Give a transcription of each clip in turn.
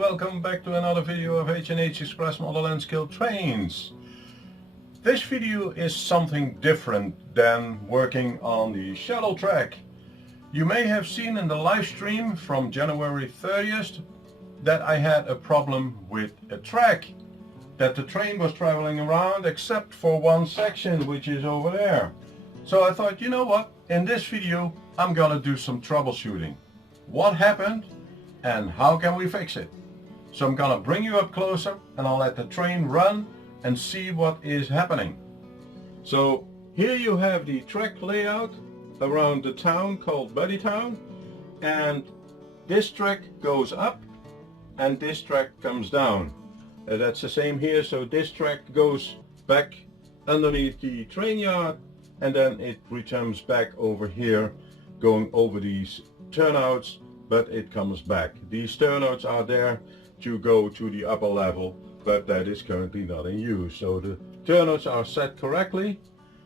welcome back to another video of H&H Express model nscale trains. This video is something different than working on the shuttle track. You may have seen in the live stream from January 30th that I had a problem with a track, that the train was traveling around except for one section, which is over there. So I thought, you know what, in this video I'm gonna do some troubleshooting. What happened and how can we fix it? So I'm gonna bring you up closer and I'll let the train run and see what is happening. So here you have the track layout around the town called Buddy Town, and this track goes up and this track comes down. That's the same here, so this track goes back underneath the train yard and then it returns back over here going over these turnouts, but it comes back. These turnouts are there to go to the upper level, but that is currently not in use. So the turnouts are set correctly.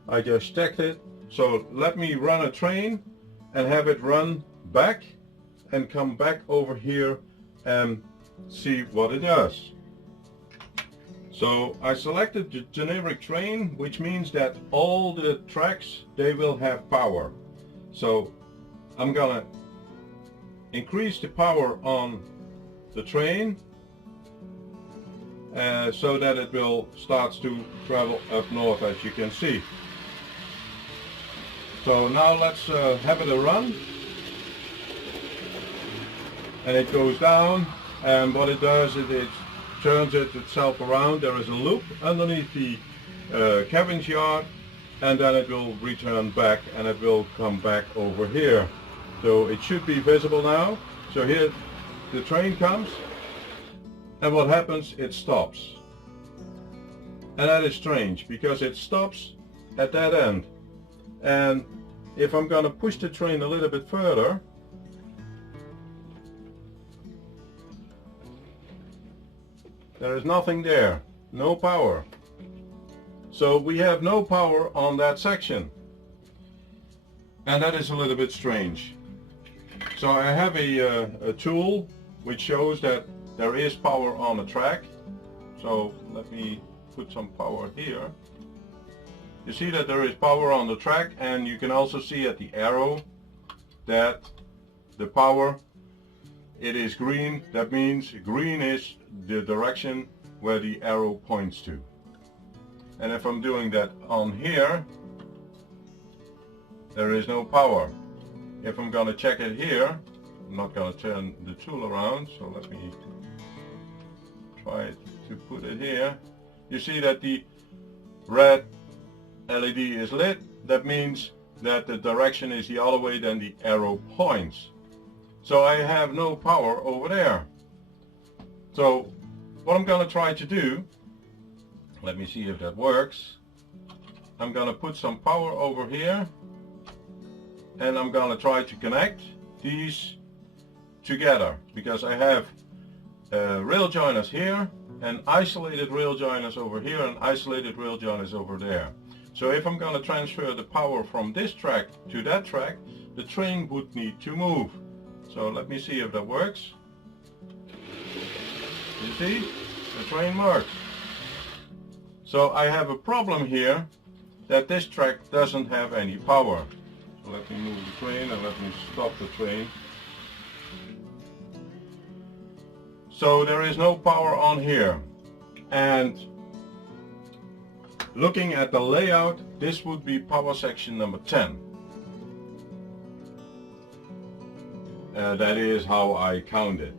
I just checked it. So let me run a train and have it run back and come back over here and see what it does. So I selected the generic train, which means that all the tracks, they will have power. So I'm gonna increase the power on the train so that it will start to travel up north, as you can see. So now let's have it a run, and it goes down, and what it does is it turns itself around. There is a loop underneath the cabin's yard, and then it will return back and it will come back over here. So it should be visible now. So here the train comes, and what happens, it stops. And that is strange because it stops at that end. And if I'm going to push the train a little bit further, there is nothing there, no power. So we have no power on that section. And that is a little bit strange. So I have a tool which shows that there is power on the track. So let me put some power here. You see that there is power on the track, and you can also see at the arrow that the power, it is green. That means green is the direction where the arrow points to. And if I'm doing that on here, there is no power. If I'm going to check it here, I'm not going to turn the tool around, so let me try to put it here. You see that the red LED is lit. That means that the direction is the other way than the arrow points. So I have no power over there. So what I'm going to try to do, let me see if that works. I'm going to put some power over here, and I'm going to try to connect these together, because I have rail joiners here and isolated rail joiners over here and isolated rail joiners over there. So if I'm going to transfer the power from this track to that track, the train would need to move. So let me see if that works. You see, the train works. So I have a problem here that this track doesn't have any power. So let me move the train and let me stop the train. So there is no power on here. And looking at the layout, this would be power section number 10. That is how I count it.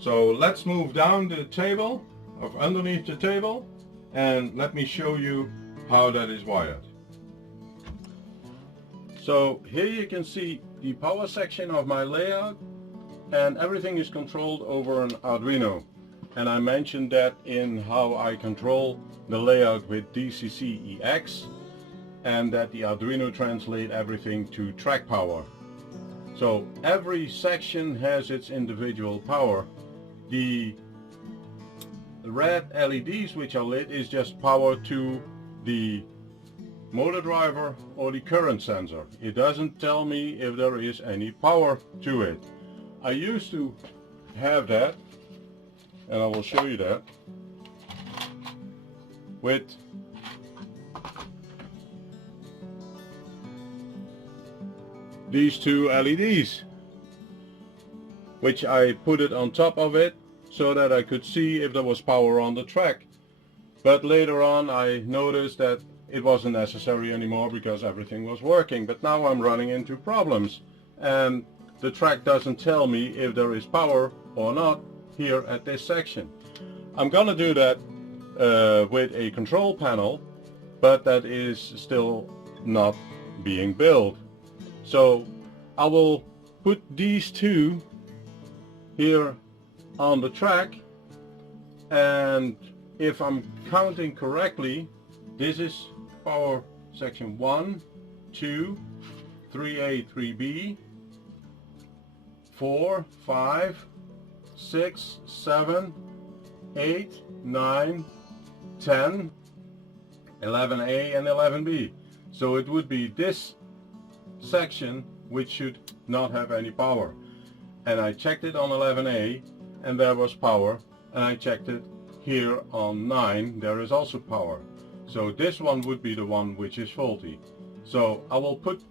So let's move down the table, of underneath the table, and let me show you how that is wired. So here you can see the power section of my layout, and everything is controlled over an Arduino. And I mentioned that in how I control the layout with DCC-EX, and that the Arduino translate everything to track power. So every section has its individual power. The red LEDs which are lit is just power to the motor driver or the current sensor. It doesn't tell me if there is any power to it. I used to have that and I will show you that with these two LEDs, which I put it on top of it so that I could see if there was power on the track. But later on I noticed that it wasn't necessary anymore because everything was working. But now I'm running into problems and the track doesn't tell me if there is power or not here at this section. I'm gonna do that with a control panel, but that is still not being built. So I will put these two here on the track, and if I'm counting correctly, this is power section 1, 2, 3A, 3B, 4, 5, 6, 7, 8, 9, 10, 11A and 11B. So it would be this section which should not have any power. And I checked it on 11A and there was power, and I checked it here on 9, there is also power. So this one would be the one which is faulty. So I will put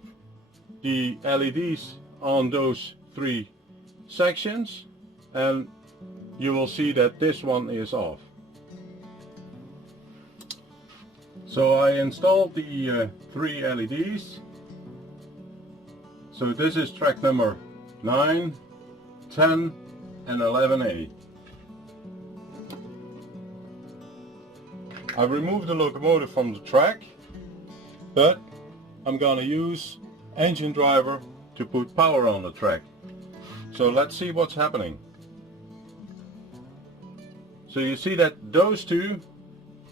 the LEDs on those three sections and you will see that this one is off. So I installed the three LEDs. So this is track number 9, 10 and 11A. I removed the locomotive from the track, but I'm gonna use engine driver to put power on the track. So let's see what's happening. So you see that those two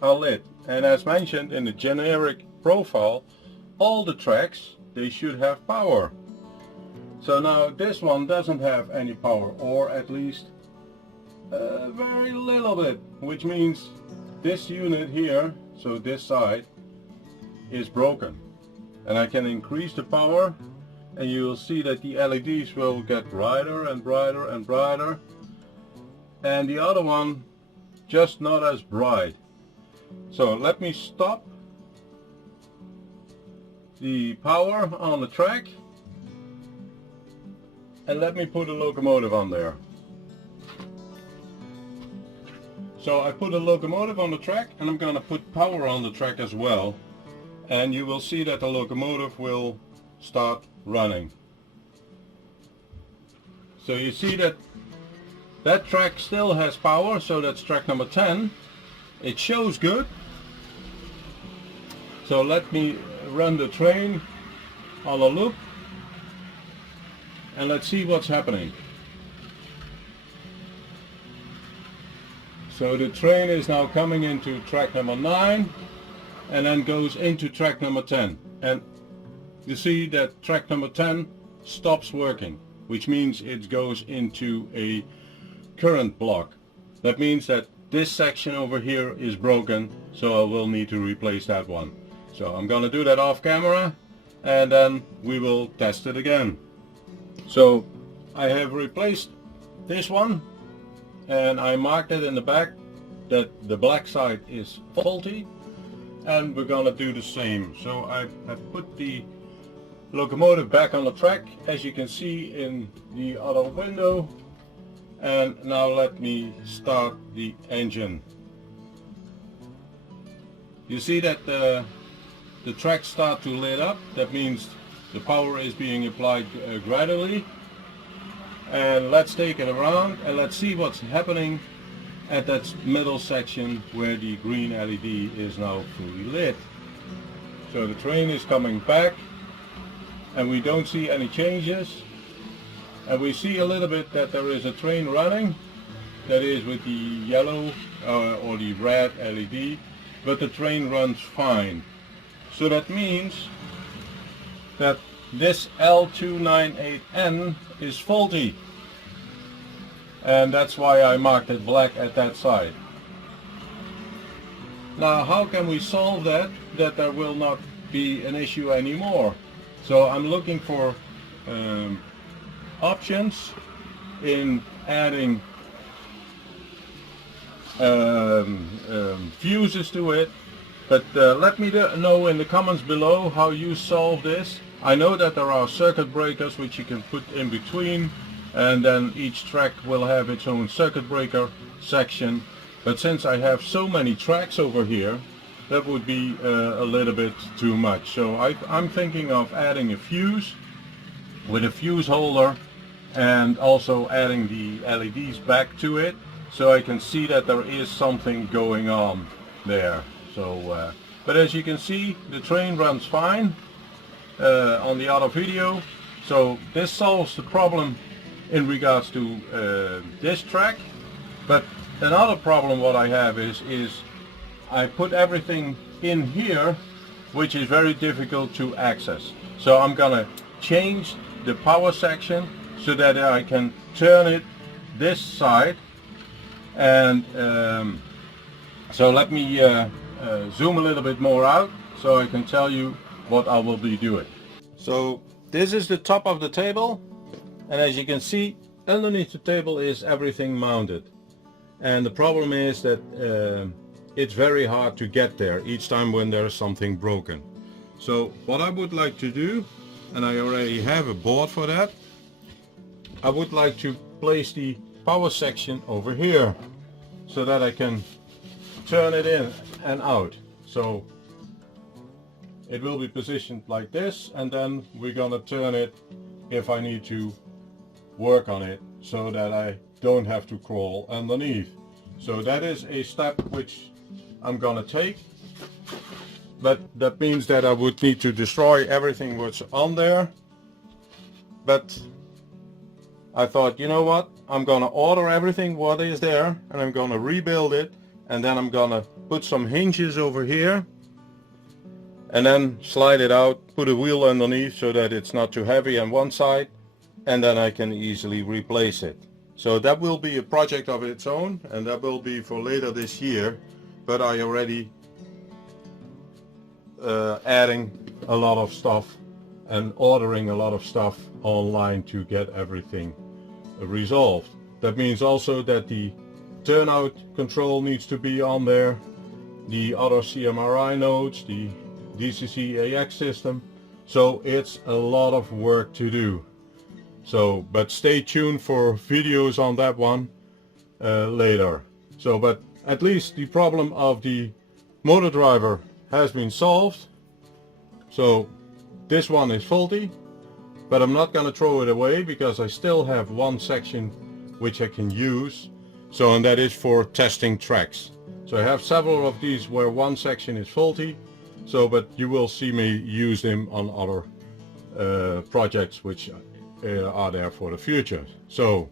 are lit, and as mentioned in the generic profile, all the tracks, they should have power. So now this one doesn't have any power, or at least very little bit, which means this unit here, so this side, is broken. And I can increase the power and you will see that the LEDs will get brighter and brighter and brighter, and the other one just not as bright. So let me stop the power on the track and let me put a locomotive on there. So I put a locomotive on the track and I'm going to put power on the track as well, and you will see that the locomotive will start running. So you see that that track still has power, so that's track number 10. It shows good. So let me run the train on a loop and let's see what's happening. So the train is now coming into track number 9 and then goes into track number 10. And you see that track number 10 stops working, which means it goes into a current block. That means that this section over here is broken, so I will need to replace that one. So I'm gonna do that off camera and then we will test it again. So I have replaced this one and I marked it in the back that the black side is faulty, and we're gonna do the same. So I have put the locomotive back on the track, as you can see in the other window, and now let me start the engine. You see that the tracks start to lit up. That means the power is being applied gradually. And let's take it around and let's see what's happening at that middle section where the green LED is now fully lit. So the train is coming back and we don't see any changes, and we see a little bit that there is a train running, that is with the yellow or the red LED, but the train runs fine. So that means that this L298N is faulty, and that's why I marked it black at that side. Now how can we solve that there will not be an issue anymore? So I'm looking for options in adding fuses to it. But let me know in the comments below how you solve this. I know that there are circuit breakers which you can put in between, and then each track will have its own circuit breaker section. But since I have so many tracks over here, that would be a little bit too much. So I'm thinking of adding a fuse with a fuse holder, and also adding the LEDs back to it, so I can see that there is something going on there. So, but as you can see, the train runs fine on the other video. So this solves the problem in regards to this track. But another problem what I have is I put everything in here, which is very difficult to access. So I'm gonna change the power section so that I can turn it this side. And so let me zoom a little bit more out so I can tell you what I will be doing. So this is the top of the table, and as you can see, underneath the table is everything mounted. And the problem is that it's very hard to get there each time when there is something broken. So what I would like to do, and I already have a board for that, I would like to place the power section over here so that I can turn it in and out. So it will be positioned like this, and then we're gonna turn it if I need to work on it, so that I don't have to crawl underneath. So that is a step which I'm gonna take, but that means that I would need to destroy everything what's on there. But I thought, you know what, I'm gonna order everything what is there, and I'm gonna rebuild it, and then I'm gonna put some hinges over here, and then slide it out, put a wheel underneath so that it's not too heavy on one side, and then I can easily replace it. So that will be a project of its own, and that will be for later this year. But I already adding a lot of stuff and ordering a lot of stuff online to get everything resolved. That means also that the turnout control needs to be on there, the other CMRI nodes, the DCC AX system. So it's a lot of work to do. So, but stay tuned for videos on that one later. So, but at least the problem of the motor driver has been solved. So this one is faulty, but I'm not going to throw it away because I still have one section which I can use. So, and that is for testing tracks. So I have several of these where one section is faulty. So, but you will see me use them on other projects which are there for the future. So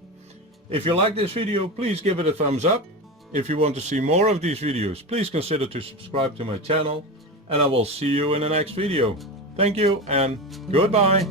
if you like this video, please give it a thumbs up. If you want to see more of these videos, please consider to subscribe to my channel, and I will see you in the next video. Thank you and goodbye.